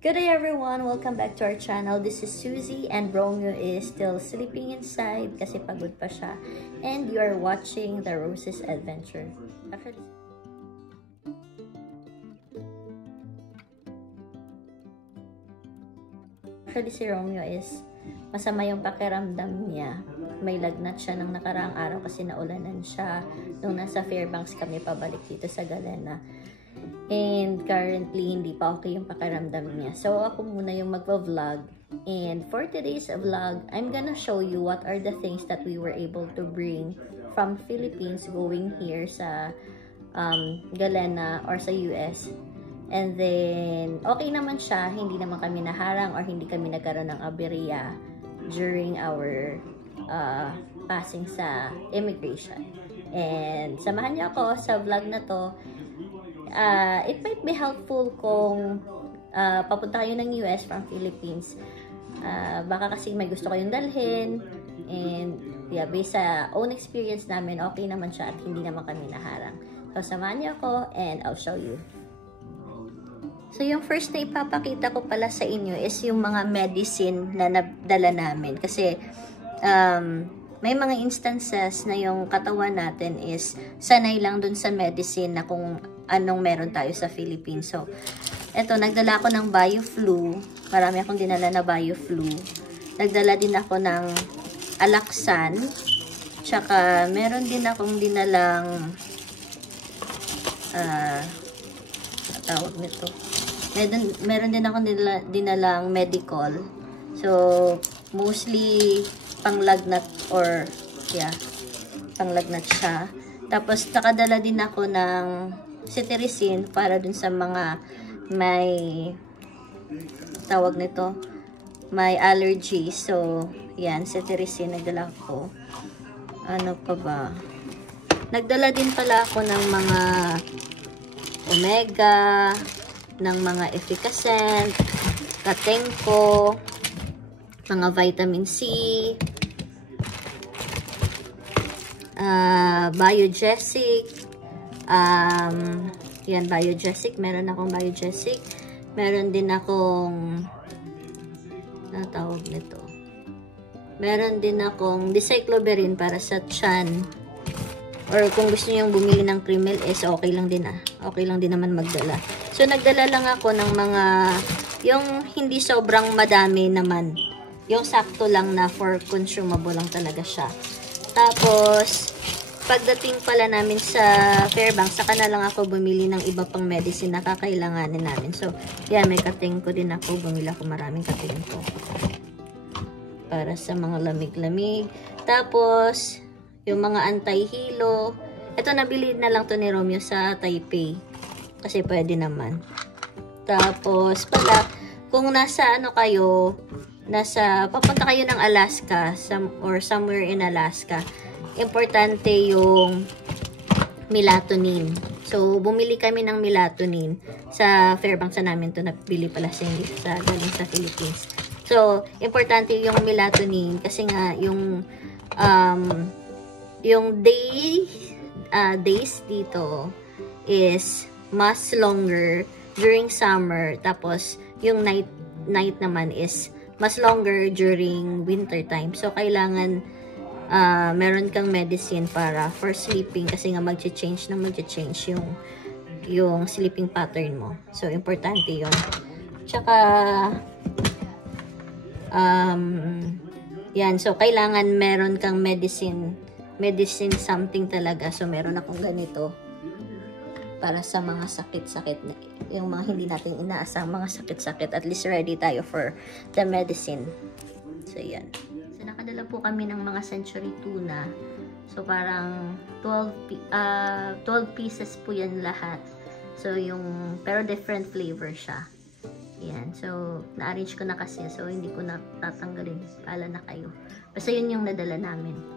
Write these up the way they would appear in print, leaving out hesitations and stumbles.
Good day everyone! Welcome back to our channel. This is Susie and Romeo is still sleeping inside kasi pagod pa siya. And you are watching the Rose's Adventure. Actually si Romeo is masama yung pakiramdam niya. May lagnat siya nung nakaraang araw kasi naulanan siya nung nasa Fairbanks kami pabalik dito sa Galena. And currently, hindi pa okay yung pakiramdam niya. So, ako muna yung magpa-vlog. And for today's vlog, I'm gonna show you what are the things that we were able to bring from Philippines going here sa Galena or sa US. And then, okay naman siya. Hindi naman kami naharang or hindi kami nagkaroon ng aberya during our passing sa immigration. And samahan niyo ako sa vlog na to. It might be helpful kung papunta kayo ng US from Philippines. Baka kasi may gusto kayong dalhin. And yeah, based sa own experience namin, okay naman siya at hindi naman kami naharang. So, samahan niyo ako and I'll show you. So, yung first na ipapakita ko pala sa inyo is yung mga medicine na nadala namin. Kasi, may mga instances na yung katawan natin is sanay lang dun sa medicine na kung anong meron tayo sa Philippines. So, eto, nagdala ako ng BioFlu. Marami akong dinala na BioFlu. Nagdala din ako ng Alaxan. Tsaka, meron din akong dinalang tawag nito. Meron din akong dinalang Medicol. So, mostly panglagnat or yeah, panglagnat siya. Tapos nakadala din ako ng cetirizine para dun sa mga may tawag nito, may allergy. So, yan, cetirizine nagdala ko. Ano pa ba? Nagdala din pala ako ng mga omega, ng mga efficacent, katenko, mga vitamin C, Biogesic, yan, Biogesic, meron akong Biogesic, meron din akong, natawag nito, meron din akong Dicycloberin para sa tiyan, or kung gusto nyo bumili ng Crimel S, okay lang din okay lang din naman magdala. So, nagdala lang ako ng mga, yung hindi sobrang madami naman, yung sakto lang na for consumable lang talaga siya. Tapos, pagdating pala namin sa Fairbanks, saka na lang ako bumili ng iba pang medicine na kakailanganin namin. So, yan, may katingko din ako. Bumili ako maraming katingko. Para sa mga lamig-lamig. Tapos, yung mga anti-hilo. Ito, nabili na lang to ni Romeo sa Taipei. Kasi pwede naman. Tapos, pala, kung nasa ano kayo, papunta kayo ng Alaska or somewhere in Alaska, importante yung melatonin. So, bumili kami ng melatonin sa Fairbanks na namin to nabili pala sa galing sa Philippines. So, importante yung melatonin kasi nga yung days dito is mas longer during summer, tapos yung night naman is mas longer during winter time. So, kailangan meron kang medicine para for sleeping kasi nga mag-change yung sleeping pattern mo. So, importante yun. Tsaka, yan. So, kailangan meron kang medicine something talaga. So, meron akong ganito para sa mga sakit-sakit, yung mga hindi natin inaasang mga sakit-sakit, at least ready tayo for the medicine. So, yan. So, nakadala po kami ng mga century tuna. So, parang 12 pieces po yan lahat. So, pero different flavor siya. Yan. So, na-arrange ko na kasi. So, hindi ko na tatanggalin. Pala na kayo. Basta yun yung nadala namin.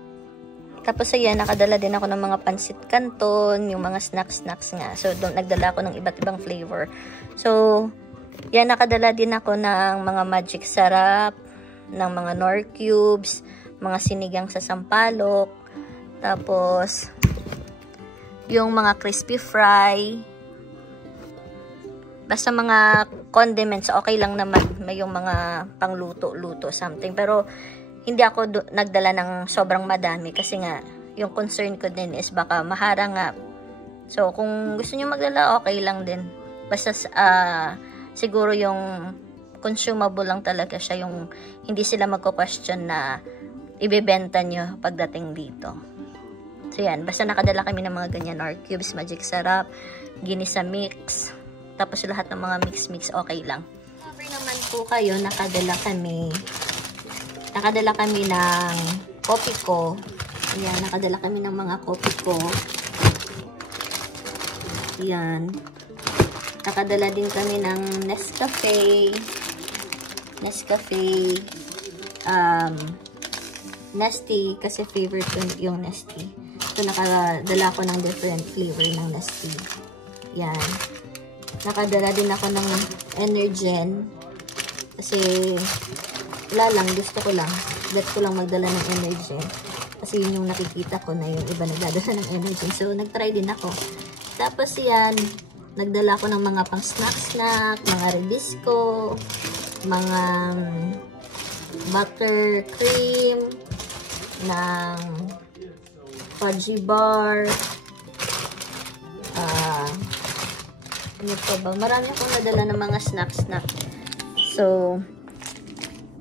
Tapos ayan, nakadala din ako ng mga pansit canton, yung mga snacks nga. So, nagdala ako ng iba't ibang flavor. So, yan, nakadala din ako ng mga magic sarap, ng mga Knorr cubes, mga sinigang sa sampalok, tapos, yung mga crispy fry, Basta mga condiments, okay lang naman. May yung mga pangluto-luto something. Pero, hindi ako nagdala ng sobrang madami kasi nga, yung concern ko din is baka maharangap. So, kung gusto nyo magdala, okay lang din. Basta, siguro yung consumable lang talaga siya, yung hindi sila magko-question na ibebenta nyo pagdating dito. So, yan. Basta nakadala kami ng mga ganyan, or cubes, magic sarap, ginisa mix, tapos lahat ng mga mix-mix, okay lang. Cover naman po kayo, nakadala kami ng coffee ko. Ayan, nakadala kami ng mga coffee ko. Ayan. Nakadala din kami ng Nescafe, Nestea, kasi favorite ko yung Nestea. So, nakadala ko ng different flavor ng Nestea. Yan. Nakadala din ako ng Energen. Kasi, wala lang, gusto ko lang magdala ng Energen. Kasi yun yung nakikita ko na yung iba nagdadala ng Energen. So, nagtry din ako. Tapos yan, nagdala ko ng mga pang snack, mga Redisco, mga buttercream, ng fudgy bar, ano pa ba? Marami akong nadala ng mga snack. So,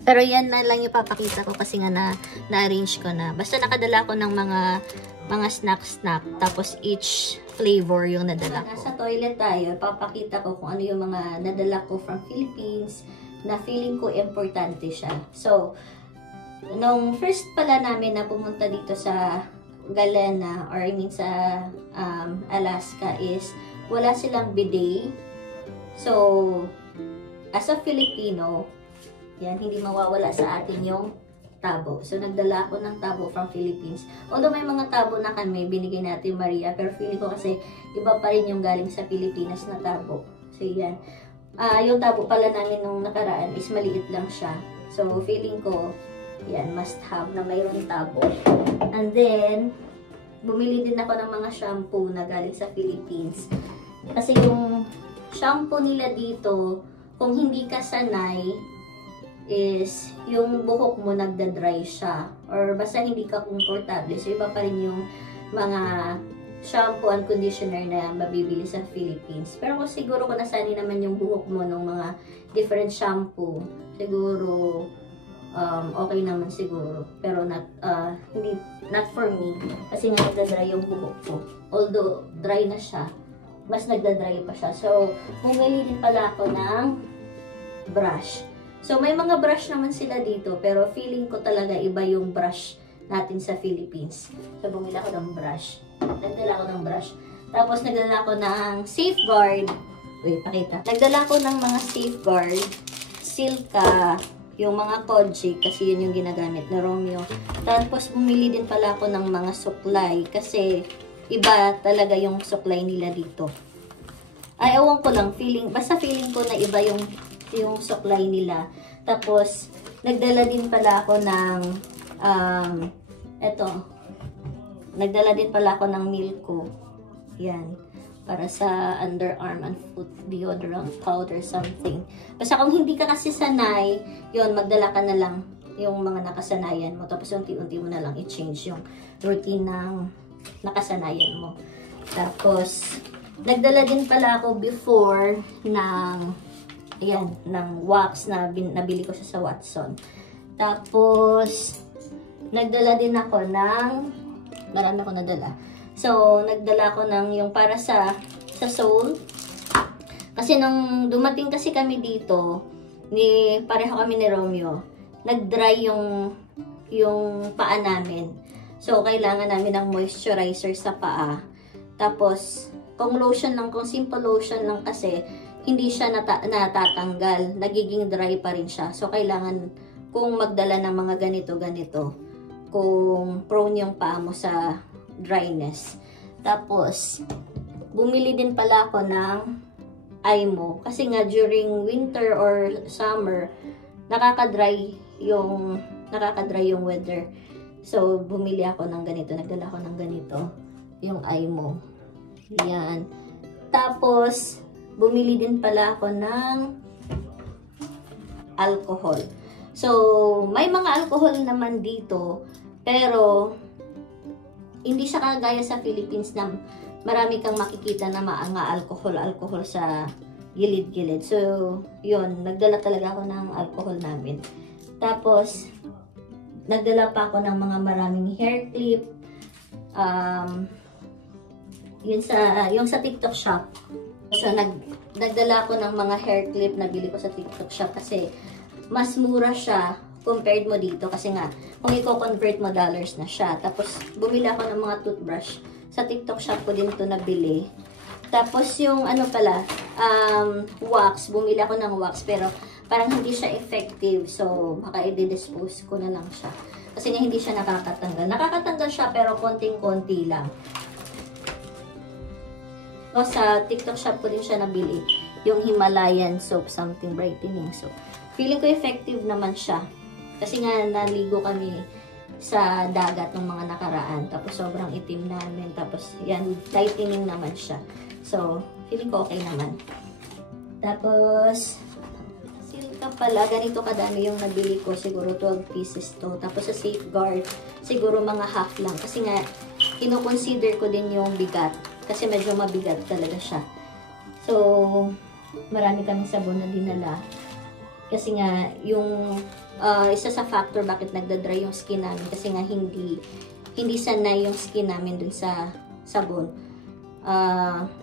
pero yan na lang yung papakita ko kasi nga na-arrange ko na. Basta nakadala ko ng mga snack. Tapos each flavor yung nadala ko. Sa toilet tayo, papakita ko kung ano yung mga nadala ko from Philippines na feeling ko importante siya. So, nung first pala namin na pumunta dito sa Galena, or I mean sa Alaska, is wala silang bidet. So, as a Filipino, yan, hindi mawawala sa atin yung tabo. So, nagdala ako ng tabo from Philippines. Although may mga tabo na kami, binigay natin Maria, pero feeling ko kasi iba pa rin yung galing sa Pilipinas na tabo. So, yan. Yung tabo pala namin nung nakaraan is maliit lang siya. So, feeling ko, yan, must have na mayroong tabo. And then, bumili din ako ng mga shampoo na galing sa Philippines. Kasi yung shampoo nila dito, kung hindi ka sanay, is yung buhok mo nagda-dry siya. Or basta hindi ka komportable. So, iba pa rin yung mga shampoo and conditioner na mabibili sa Philippines. Pero kung siguro kung nasanay naman yung buhok mo ng mga different shampoo, siguro okay naman siguro. Pero not for me. Kasi nga nagda-dry yung buhok ko. Although dry na siya, mas nagda-dry pa siya. So, bumili din pala ako ng brush. So, may mga brush naman sila dito, pero feeling ko talaga iba yung brush natin sa Philippines. So, bumili ako ng brush. Nagdala ako ng brush. Tapos, nagdala ako ng Safeguard. Wait, pakita. Nagdala ako ng mga Safeguard, Silka, yung mga Kojic, kasi yun yung ginagamit na Romeo. Tapos, bumili din pala ako ng mga suklay, kasi iba talaga yung suklay nila dito. Ay, ewan ko lang, basta feeling ko na iba yung suklay nila. Tapos, nagdala din pala ako ng, nagdala din pala ako ng Milko. Yan. Para sa underarm and foot deodorant powder something. Basta kung hindi ka kasi sanay, yun, magdala ka na lang yung mga nakasanayan mo. Tapos, unti-unti mo na lang i-change yung routine ng nakasanayan mo. Tapos, nagdala din pala ako before ng wax na nabili ko siya sa Watson. Tapos, nagdala din ako ng, marami ako nadala. So, nagdala ako ng yung para sa sole. Kasi nung dumating kasi kami dito, pareho kami ni Romeo, nag-dry yung paa namin. So, kailangan namin ng moisturizer sa paa. Tapos, kung simple lotion lang kasi, hindi siya natatanggal. Nagiging dry pa rin siya. So, kailangan kung magdala ng mga ganito, kung prone yung paa mo sa dryness. Tapos, bumili din pala ako ng Imo. Kasi nga, during winter or summer, nakaka-dry yung weather. So, bumili ako ng ganito. Nagdala ako ng ganito. Yung Imo. Yan. Tapos, bumili din pala ako ng alcohol. So, may mga alcohol naman dito, pero hindi siya kagaya sa Philippines na marami kang makikita na mga alcohol sa gilid-gilid. So, yun, nagdala talaga ako ng alcohol namin. Tapos, nagdala pa ako ng mga maraming hair clip. Yung sa TikTok shop. So, nagdala ako ng mga hair clip na bili ko sa TikTok shop kasi mas mura siya compared mo dito. Kasi nga, kung i-convert mo dollars na siya. Tapos, bumili ako ng mga toothbrush. Sa TikTok shop ko din ito nabili. Tapos, yung ano pala, wax. Bumili ako ng wax pero parang hindi siya effective. So, baka i-dispose ko na lang siya. Kasi nga hindi siya nakakatanggal. Nakakatanggal siya pero konting-konti lang. O, sa TikTok shop ko din siya nabili. Yung Himalayan soap, something brightening soap. Feeling ko effective naman siya. Kasi nga naligo kami sa dagat ng mga nakaraan. Tapos sobrang itim namin. Tapos yan, lightening naman siya. So, feeling ko okay naman. Tapos, silka pala, ganito kadami yung nabili ko. Siguro 12 pieces to. Tapos sa Safeguard, siguro mga half lang. Kasi nga, kino-consider ko din yung bigat. Kasi medyo mabigat talaga siya. So, marami kaming sabon na dinala. Kasi nga, yung isa sa factor bakit nagda-dry yung skin namin. Kasi nga, hindi sanay yung skin namin dun sa sabon.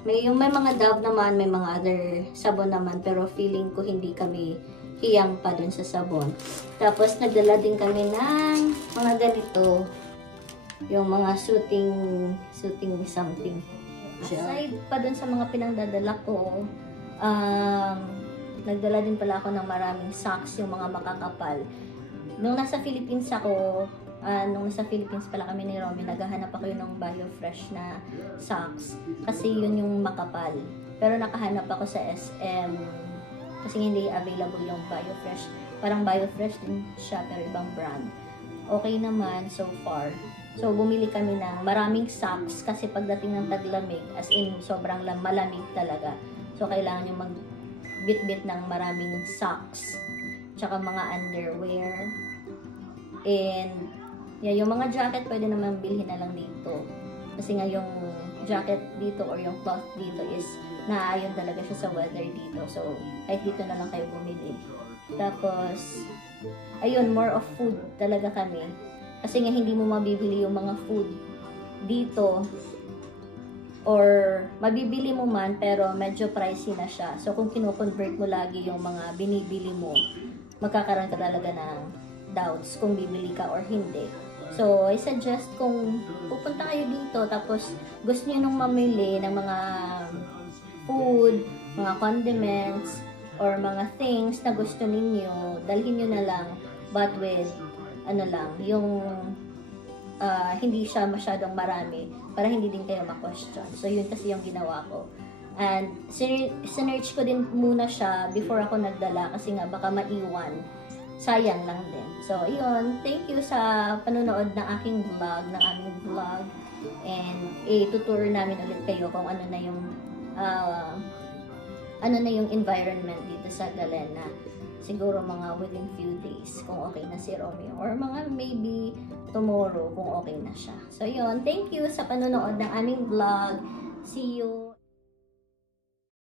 May mga Dove naman, may mga other sabon naman. Pero feeling ko hindi kami hiyang pa dun sa sabon. Tapos, nagdala din kami ng mga ganito. Yung mga soothing something. Aside pa dun sa mga pinangdadala ko, nagdala din pala ako ng maraming socks, yung mga makakapal. Nung nasa Philippines pala kami ni Romy, naghahanap ako yun ng BioFresh na socks. Kasi yun yung makapal. Pero nakahanap ako sa SM kasi hindi available yung BioFresh. Parang BioFresh din siya pero ibang brand. Okay naman so far. So, bumili kami ng maraming socks kasi pagdating ng taglamig, as in, sobrang malamig talaga. So, kailangan nyo magbitbit ng maraming socks. Tsaka mga underwear. And, yeah, yung mga jacket, pwede naman bilhin na lang dito. Kasi nga, yung jacket dito or yung cloth dito is naaayon talaga siya sa weather dito. So, kahit dito na lang kayo bumili. Tapos, ayun, more of food talaga kami. Kasi nga hindi mo mabibili yung mga food dito or mabibili mo man pero medyo pricey na siya. So kung kino-convert mo lagi yung mga binibili mo, magkakaroon ka talaga ng doubts kung bibili ka or hindi. So I suggest kung pupunta kayo dito tapos gusto niyo nung mamili ng mga food, mga condiments or mga things na gusto ninyo, dalhin niyo na lang but with yung hindi siya masyadong marami para hindi din kayo ma-question. So, yun kasi yung ginawa ko. And, sinearch ko din muna siya before ako nagdala kasi nga baka maiwan. Sayang lang din. So, yun. Thank you sa panunood ng aking vlog, ng aming vlog. And, tutur namin ulit kayo kung ano na yung environment dito sa Galena. Siguro mga within few days kung okay na si Romeo or mga maybe tomorrow kung okay na siya. So yun, thank you sa panonood ng aming vlog. See you!